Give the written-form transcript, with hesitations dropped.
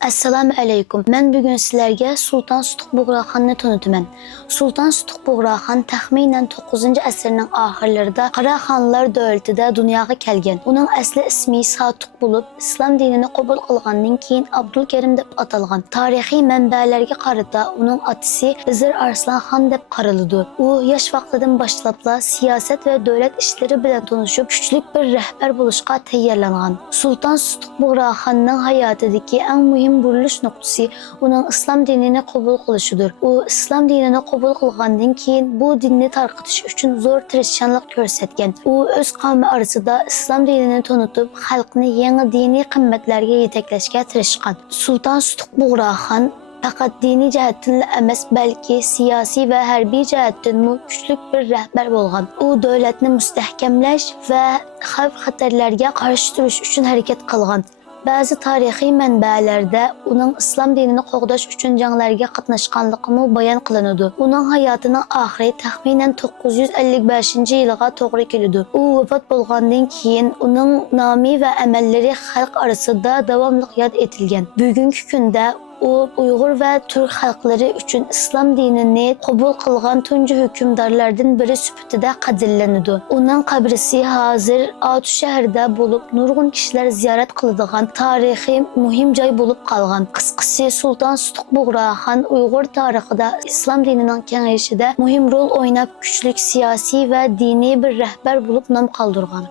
Assalamu alaykum. Men bugun sizlarga Sultan Sutuq Bug'roxonni tanıtaman. Sultan Sutuq Bug'roxon taxminan 9-asrning oxirlarida Qara xonlar davlatida dunyoga kelgan. Uning asli ismi Satuq bo'lib, islom dinini qabul qilgandan keyin Abdulkarim deb atalgan. Tarixiy manbalarga qarata uning otasi Vizir Arslanxon deb qaraladi. U yosh vaqtidan boshlabla siyosat va davlat ishlari bilan tanishib, kuchli bir rahbar bo'lishga tayyorlangan. Sultan Sutuq Bug'roxonning hayotidagi eng muhim burilish nuqtasi uning islom dinini qabul qilishidir. U islom dinini qabul qilgandan keyin bu dinni tarqatish uchun zo'r tirishchanlik ko'rsatgan. U o'z qavmi orasida islom dinini tanitib, xalqni yangi diniy qimmatlarga yetaklashga tirishgan. Sultan Sutuq Bug'roxon faqat diniy jihatdan emas, balki siyosiy va harbiy jihatdan kuchli bir rahbar bo'lgan. U davlatni mustahkamlash va xavf-xatarlarga qarshi turish uchun harakat qilgan. Bazı tarixiy manbalarda uning islom dinini qo'g'dash uchun janglarga qatnashganligi bayon qilinadi. Uning hayotining oxiri taxminan 955-yilga to'g'ri keladi. U vafot bo'lgandan keyin uning nomi va amallari xalq orasida davomli yod etilgan. Bugungi kunda u Uyg'ur va Turk xalqlari uchun islom dinini qabul qilgan tunji hukmdorlardan biri sifatida qadrlanadi. Uning qabrisi hozir Atu shahrida bo'lib, nurg'un kishilar ziyorat qiladigan tarixiy muhim joy bo'lib qolgan. Qisqasi, Sultan Sutuq Bug'roxon Uyg'ur tarixida islom dinining kengayishida muhim rol o'ynab, kuchli siyosiy va diniy bir rahbar bo'lib nom qoldirgan.